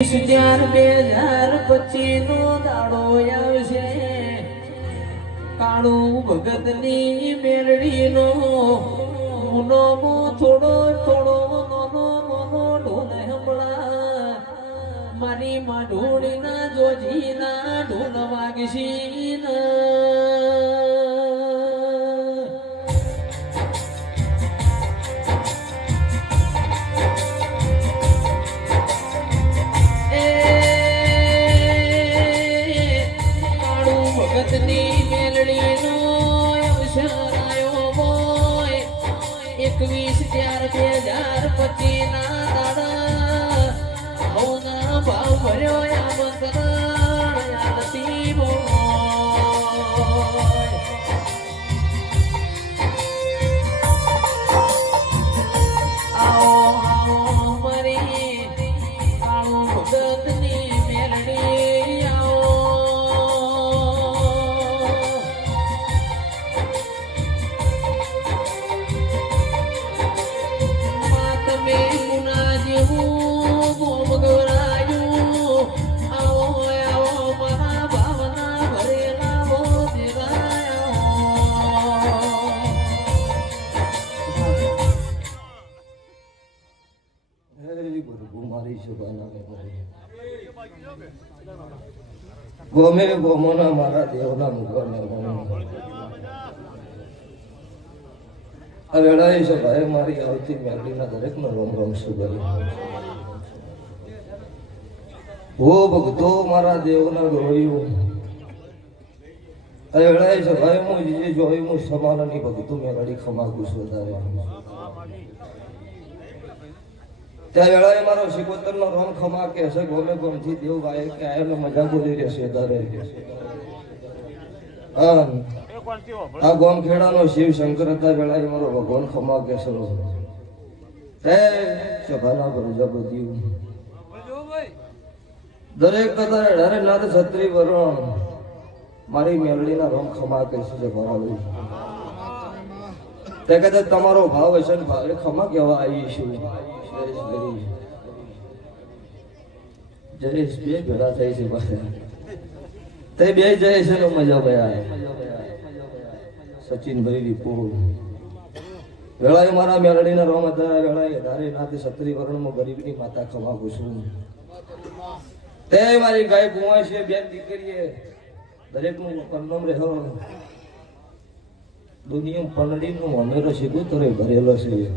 2025 નો દાડો આવશે, કાળું ભગતની મેળડીનો મુનો થોડો થોડો નાનો નાનો ઢોલ હંભળા, મારી માઢોળીના જોજીના ઢોલ વાગશી મેલડીનો અવસર આવ્યો હોય 21/4/2025 ના દાડા હોના ભાવ ભર્યો આમંત્રણ યાદતી આવો આવો મારી કાળું ભગતની મેલડી ગોમે ગોમોના મારા દેવના મુગરના વેળાએ છે ભાઈ મારી આવતી મેલડીના દરેકનો રોમ રોમ સુગરી હો ભક્તો મારા દેવના જોયું વેળાએ છે ભાઈ હું જે જોયું હું સમાનની ભક્તો મેલડી ખમાકું છું વધારે ત્યાં વેળાએ મારો શિકોતરનો રોમ ખમા કે હશે ગોમે ગોમથી દેવ ભાઈ કે આયને મજા બોલી રહેશે તારે આ ગોમ ખેડાનો શિવ શંકર હતા વેળાએ મારો ભગવાન ખમા કે છે હે સભાના પ્રજાપતિ દરેક કદાચ અઢારે નાથ છત્રી વરણ મારી મેલડીના રોમ ખમા કે છે ભરાવી તે કદાચ તમારો ભાવ હશે ને ભાવે ખમા કહેવા આવી છું જયેશ બે ભેળા થઈ છે તે બે જય છે મજા ભયા સચિનભાઈ વિપુલ વેળાએ મારા મેલડીના રોમ હતા વેળાએ ધારે નાતે સત્રી વર્ણમાં ગરીબની માતા ખમાવું છું તે મારી ગાય કુંવા છે બેન દીકરીએ દરેકનું પરનામ રહ્યો દુનિયા પનડીનું અમેરો શિગોતરે ભરેલો છે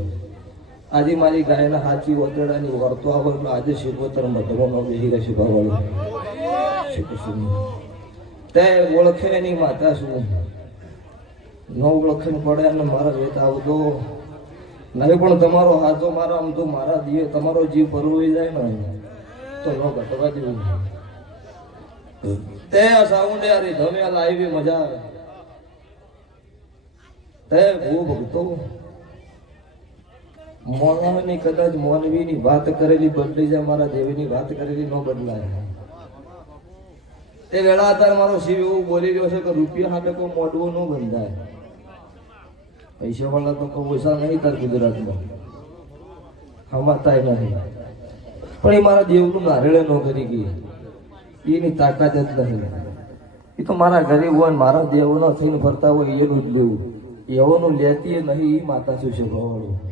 આજે મારી ગાયના હાથી ઓતરડાની વર્તો આવે એટલે આજે શિકોતર મઢવાનો બેહી રહેશે ભાવડો તે ઓળખે એની માતા શું ન ઓળખે પડે અને મારા વેત આવતો નહીં પણ તમારો હાથો મારા આમ તો મારા દિયે તમારો જીવ ભરવી જાય ને તો ન ઘટવા દેવું તે આ સાઉન્ડ યાર ધમે આ લાઈવી મજા આવે તે બહુ ભક્તો મોનવની કદાચ મોનવીની વાત કરેલી બદલી જાય મારા દેવીની વાત કરેલી ન બદલાય તે વેળા અત્યારે મારો શિવ એવું બોલી રહ્યો છે કે રૂપિયા હાટે કોઈ મોઢવું ન બંધાય પૈસા વાળા તો કોઈ ઓછા નહીં તાર ગુજરાતમાં હમાતાય નહીં પણ એ મારા દેવનું નારેળે ન કરી ગઈ એની તાકાત જ નહીં એ તો મારા ગરીબ હોય મારા દેવનો થઈને ફરતા હોય એનું જ લેવું એવોનું લેતી નહીં એ માતા શું છે ભવાળું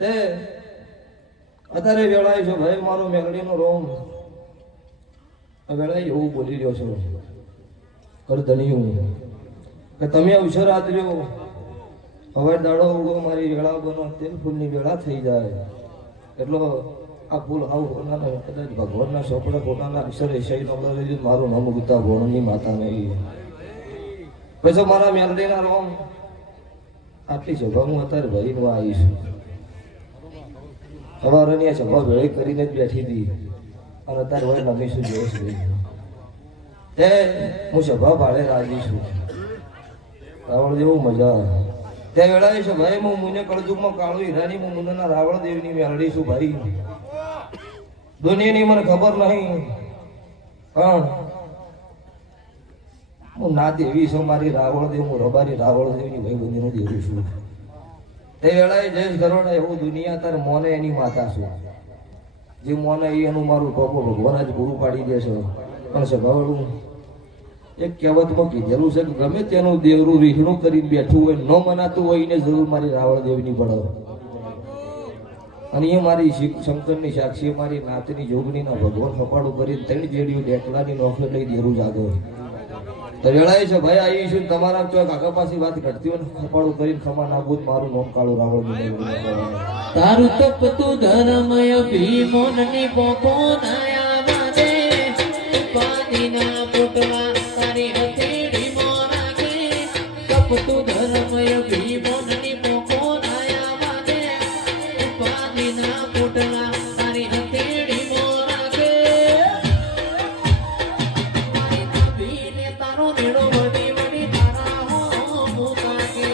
તે અત્યારે વેળાય છે ભાઈ મારો મેલડીનો રોમ વેળાય એવું બોલી રહ્યો છો કરધણિયું કે તમે અવસર આદર્યો હવે દાડો ઉગો મારી વેળા બનો તેલ ફૂલની વેળા થઈ જાય એટલો આ ફૂલ આવું હોનાના કદાચ ભગવાનના ચોપડા પોતાના અક્ષર એસાઈ નો મારું નામ ઉગતા ભોણની માતા નહીં પછી મારા મેલડીના રોમ આટલી સભા હું અત્યારે ભરીને આવીશ સવારની સભા ભેળી કરીને જ બેઠી હતી અને અત્યારે હોય નમીશું જોઈશ એ હું સભા ભાડે રાજી છું રાવણ જેવું મજા ત્યાં વેળાએ છે ભાઈ હું મુને કળજુગમાં કાળું હીરાની હું મુનેના રાવણ દેવની મેળડી છું ભાઈ દુનિયાની મને ખબર નહીં પણ હું ના દેવી છું મારી રાવણ દેવ હું રબારી રાવણ દેવની ભાઈ બંધીનું દેવું છું તે વેળાએ જયેશ ગરોડા એવું દુનિયા તાર મોને એની માતા છું જે મોને એ એનું મારું ટોપો ભગવાન જ પૂરું પાડી દે છે. પણ સભાવાળું એક કહેવતમાં કીધેલું છે કે ગમે તેનું દેવરું રીહણું કરીને બેઠું હોય ન મનાતું હોય એને જરૂર મારી રાવણ દેવની પડે. અને એ મારી શંકરની સાક્ષી મારી નાતની જોગણીના ભગવાન ખપાડું કરીને 3 જેડીઓ ડેકલાની નોખે લઈ દેરું જાગો. તો વેળાએ છે ભાઈ આવી છું તમારા ચોક કાકા પાસે વાત ઘટતી હોય ખપાડું કરીને ખમા નાબૂદ મારું નોમ કાળું રાવણ. તારું તપ તું ધર્મય ભીમોનની પોપો નાયા વાદે પાણીના પોટલા તારી હથેળી મોરા કે તપ તું ધર્મય ભીમોનની પોપો નાયા વાદે પાણીના પોટલા તારી હથેળી મોરા કે મારી નાભીને તારો નેડો વડી વડી તારા હો મુકા કે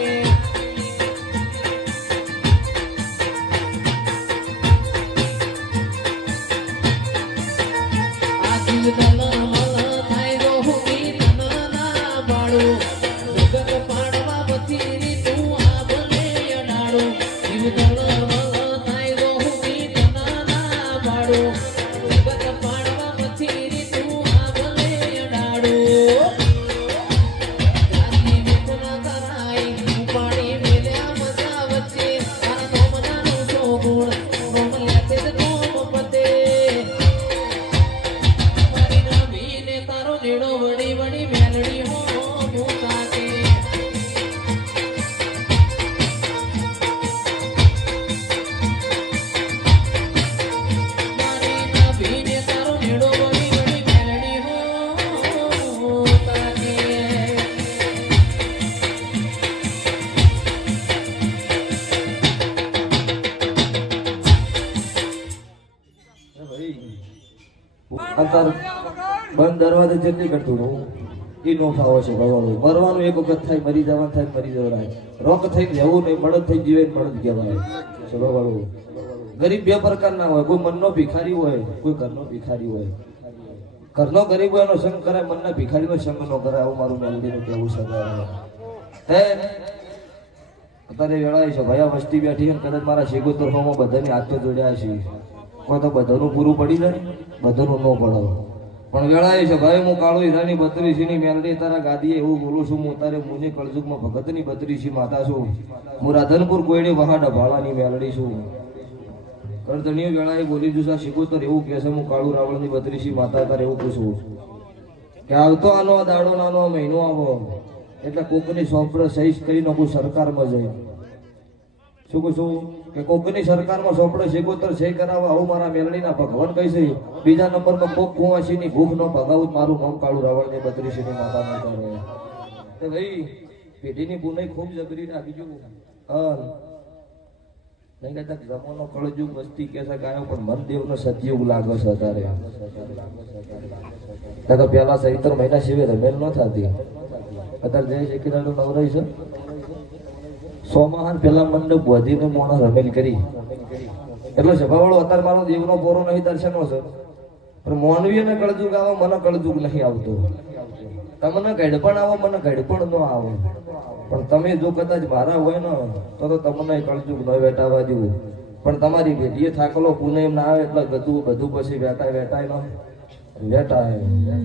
વડી વડી મેલડી હો મુકા કે મારી નાભીને તારો નેડો વડી વડી મેલડી હો મુકા કે અત્યારે બંધ દરવાજે જેટલી કરતું રહું એ નો ફાવો છે ભગવાન. મરવાનું એક વખત થાય, મરી જવાનું થાય, મરી જવાય. રોક થઈને રહેવું નહીં, મળદ થઈ જીવે મળદ કહેવાય છે ભગવાન. ગરીબ બે પ્રકારના હોય, કોઈ મનનો ભિખારી હોય, કોઈ ઘરનો ભિખારી હોય. ઘરનો ગરીબ હોય એનો સંગ કરાય, મનના ભિખારીનો સંગ ન કરાય. આવું મારું મેલડીનું કહેવું છે. હે અત્યારે વેળાએ છે ભાઈ, આ વસ્તી બેઠી અને કદાચ મારા શેગોતર ફોમાં બધાની હાથ જોડ્યા છે. કોઈ તો બધાનું પૂરું પડી જાય, બધાનું ન પડે. પણ વેળાએ છે ભાઈ, હું કાળો હીરાની 32ની મેલડી તારા ગાદીએ એવું બોલું છું. હું તારે મુજે કળજુગમાં ભગતની 32 માતા છું. હું રાધનપુર કોઈની વહા ડભાળાની મેલડી છું. કરતણીઓ વેળાએ બોલી છું આ શિકોતર એવું કહે છે હું કાળુ રાવણની 32 માતા તારે એવું પૂછું કે આવતો આનો દાડો નાનો મહિનો આવો એટલે કોકની સોંપડે સહી કરી નાખું સરકારમાં જઈ. શું કહું છું કે કોકની સરકારમાં સોંપડે શિકોતર સહી કરાવવા આવું મારા મેલડીના ભગવાન કહી છે. બીજા નંબરમાં કોક કુંવાસીની ભૂખ ન ભગાવું મારું નામ કાળુ રાવણની 32ની માતા ન કરે. તો ભાઈ પેઢીની પુનઈ ખૂબ જબરી રાખી જો. નહીં કહેતા જમવાનો કળજુગ વસ્તી કે છે ગાયો પણ મનદેવનો સતયુગ લાગે છે અત્યારે. તો પેલા 17 મહિના સિવાય રમેલ ન થતી. અત્યારે જય શેકીનાનું નવરાઈ છે. સોમાહાન પેલા મંડપ વધીને મોણો રમેલ કરી એટલે સભાવાળો અત્યારે મારો દેવનો પોરો નહીં દર્શનો છે. પણ મોનવી અને કળજુગ આવે, મને કળજુગ નહીં આવતો. તમને ગઢપણ આવો, મને ગઢપણ ન આવે. પણ તમે જો કદાચ મારા હોય ને તો તમને કળજુગ ન વેટાવા દેવું. પણ તમારી ભેટીએ થાકલો પુણે ના આવે એટલે બધું પછી વેટાય ન વેટાય.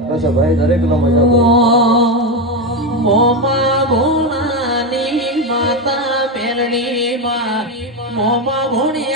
બસ ભાઈ દરેક નો મજા મોમા ભોણાની માતા મેલડી માં મોમા ભોણી